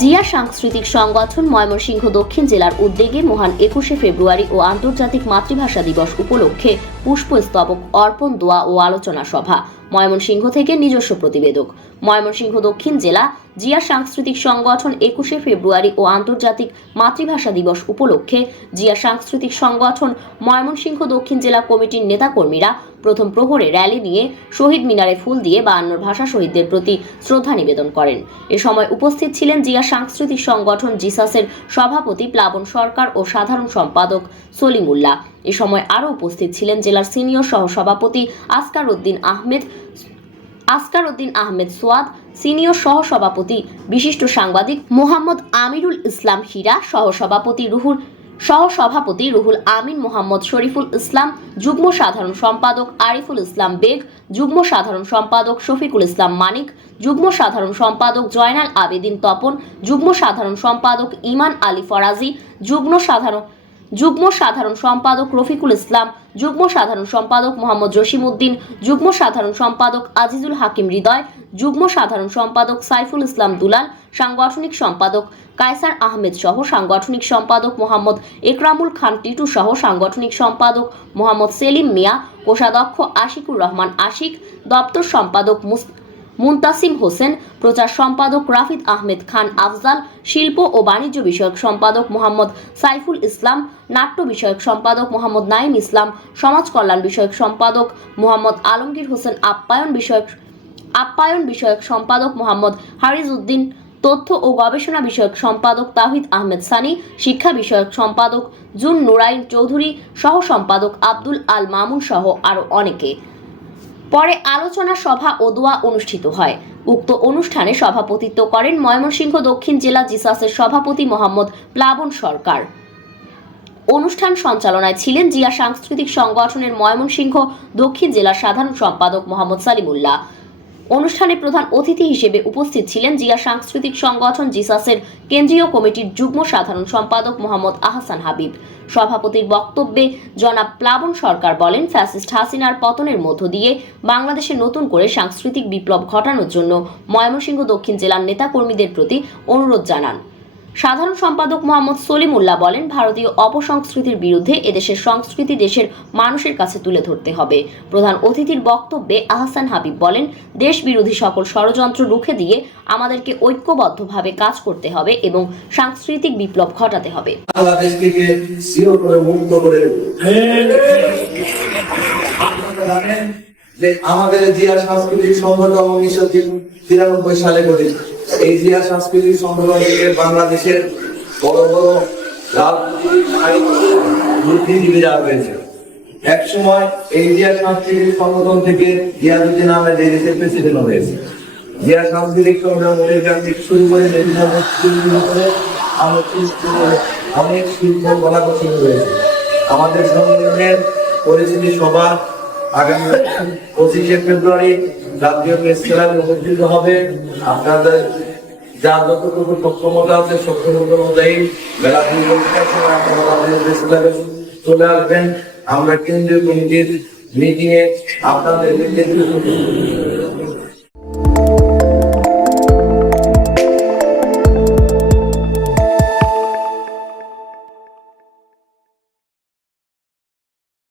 জিয়া সাংস্কৃতিক সংগঠন ময়মনসিংহ দক্ষিণ জেলার উদ্যোগে মহান 21শে ফেব্রুয়ারি ও আন্তর্জাতিক মাতৃভাষা দিবস উপলক্ষে পুষ্পস্তবক অর্পণ দোয়া ও আলোচনা সভা। ময়মনসিংহ থেকে নিজস্ব প্রতিবেদক। ময়মনসিংহ দক্ষিণ জেলা জিয়া সাংস্কৃতিক সংগঠন 21শে ফেব্রুয়ারি ও আন্তর্জাতিক মাতৃভাষা দিবস উপলক্ষে জিয়া সাংস্কৃতিক সংগঠন ময়মনসিংহ দক্ষিণ জেলা কমিটির নেতাকর্মীরা প্রথম প্রহরে র্যালি নিয়ে শহীদ মিনারে ফুল দিয়ে 52 ভাষা শহীদদের প্রতি শ্রদ্ধা নিবেদন করেন। এ সময় উপস্থিত ছিলেন জিয়া সাংস্কৃতিক সংগঠন জিসাসের সভাপতি প্লাবন সরকার ও সাধারণ সম্পাদক সলিমুল্লাহ। এ সময় আরও উপস্থিত ছিলেন জেলার সিনিয়র সহসভাপতি আসকার উদ্দিন আহমেদ সোয়াদ, সিনিয়র সহসভাপতি বিশিষ্ট সাংবাদিক মোহাম্মদ আমিরুল ইসলাম হীরা, সহসভাপতি রুহুল আমিন, মোহাম্মদ শরীফুল ইসলাম, যুগ্ম সাধারণ সম্পাদক আরিফুল ইসলাম বেগ, যুগ্ম সাধারণ সম্পাদক শফিকুল ইসলাম মানিক, যুগ্ম সাধারণ সম্পাদক জয়নাল আবেদিন তপন, যুগ্ম সাধারণ সম্পাদক ইমান আলী ফরাজি, যুগ্ম সাধারণ সম্পাদক রফিকুল ইসলাম, যুগ্ম সাধারণ সম্পাদক মোহাম্মদ জসিমউদ্দিন, যুগ্ম সাধারণ সম্পাদক আজিজুল হাকিম হৃদয়, যুগ্ম সাধারণ সম্পাদক সাইফুল ইসলাম দুলাল, সাংগঠনিক সম্পাদক কায়সার আহমেদ সহ সাংগঠনিক সম্পাদক মোহাম্মদ একরামুল খান টিটু সহ সাংগঠনিক সম্পাদক মোহাম্মদ সেলিম মিয়া, কোষাধ্যক্ষ আশিকুর রহমান আশিক, দপ্তর সম্পাদক মুনতাসিম হোসেন, প্রচার সম্পাদক রাফিদ আহমেদ খান আফজাল, শিল্প ও বাণিজ্য বিষয়ক সম্পাদক মোহাম্মদ সাইফুল ইসলাম, নাট্য বিষয়ক সম্পাদক মোহাম্মদ নাইম ইসলাম, সমাজ কল্যাণ বিষয়ক সম্পাদক মোহাম্মদ আলমগীর হোসেন, আপ্যায়ন বিষয়ক সম্পাদক মোহাম্মদ হারিজ উদ্দিন, তথ্য ও গবেষণা বিষয়ক সম্পাদক তাহিদ আহমেদ সানি, শিক্ষা বিষয়ক সম্পাদক জুন নুরাইন চৌধুরী, সহ সম্পাদক আব্দুল আল মামুন সহ আরও অনেকে। পরে আলোচনা সভা ও দোয়া অনুষ্ঠিত হয়। উক্ত অনুষ্ঠানে সভাপতিত্ব করেন ময়মনসিংহ দক্ষিণ জেলা জিসাসের সভাপতি মোহাম্মদ প্লাবন সরকার। অনুষ্ঠান সঞ্চালনায় ছিলেন জিয়া সাংস্কৃতিক সংগঠনের ময়মনসিংহ দক্ষিণ জেলার সাধারণ সম্পাদক মোহাম্মদ সালিমুল্লাহ। অনুষ্ঠানে প্রধান অতিথি হিসেবে উপস্থিত ছিলেন জিয়া সাংস্কৃতিক সংগঠন জিসাসের কেন্দ্রীয় কমিটির যুগ্ম সাধারণ সম্পাদক মোহাম্মদ আহসান হাবিব। সভাপতির বক্তব্যে জনাব প্লাবন সরকার বলেন, ফ্যাসিস্ট হাসিনার পতনের মধ্য দিয়ে বাংলাদেশে নতুন করে সাংস্কৃতিক বিপ্লব ঘটানোর জন্য ময়মনসিংহ দক্ষিণ জেলার নেতাকর্মীদের প্রতি অনুরোধ জানান। সাধারণ সম্পাদক মোহাম্মদ সলিমুল্লাহ বলেন, ভারতীয় অপসংস্কৃতির বিরুদ্ধে এদেশের সংস্কৃতি দেশের মানুষের কাছে তুলে ধরতে হবে। প্রধান অতিথির বক্তব্যে আহসান হাবিব বলেন, দেশ বিরোধী সকল ষড়যন্ত্র রুখে দিয়ে আমাদেরকে ঐক্যবদ্ধভাবে কাজ করতে হবে এবং সাংস্কৃতিক বিপ্লব ঘটাতে হবে। আমাদের জিয়া সাংস্কৃতিক সংগঠন 1993 সালে গঠিত। এই জিয়া সাংস্কৃতিক সংগঠন থেকে বাংলাদেশের বড় বড় বুদ্ধিজীবীরা হয়েছে। এক সময় এই জিয়া সাংস্কৃতিক সংগঠন থেকে জিয়াউদ্দিন আহমেদ দেশের প্রেসিডেন্ট হয়েছে। জিয়া সাংস্কৃতিক সংগঠন থেকে শুরু করে অনেক শিল্প কলাকৌশল রয়েছে। আমাদের সংগঠনের পরিচিতি সভা আগামী 25শে ফেব্রুয়ারি জাতীয় প্রেস ক্লাবে অনুষ্ঠিত হবে। আপনাদের যার যতটুকু সক্ষমতা আছে সক্ষমতা অনুযায়ী বেলা 2টার সময় আপনারা আমাদের প্রেস ক্লাবে চলে আসবেন। আমরা কেন্দ্রীয় কমিটির মিটিংয়ে আপনাদের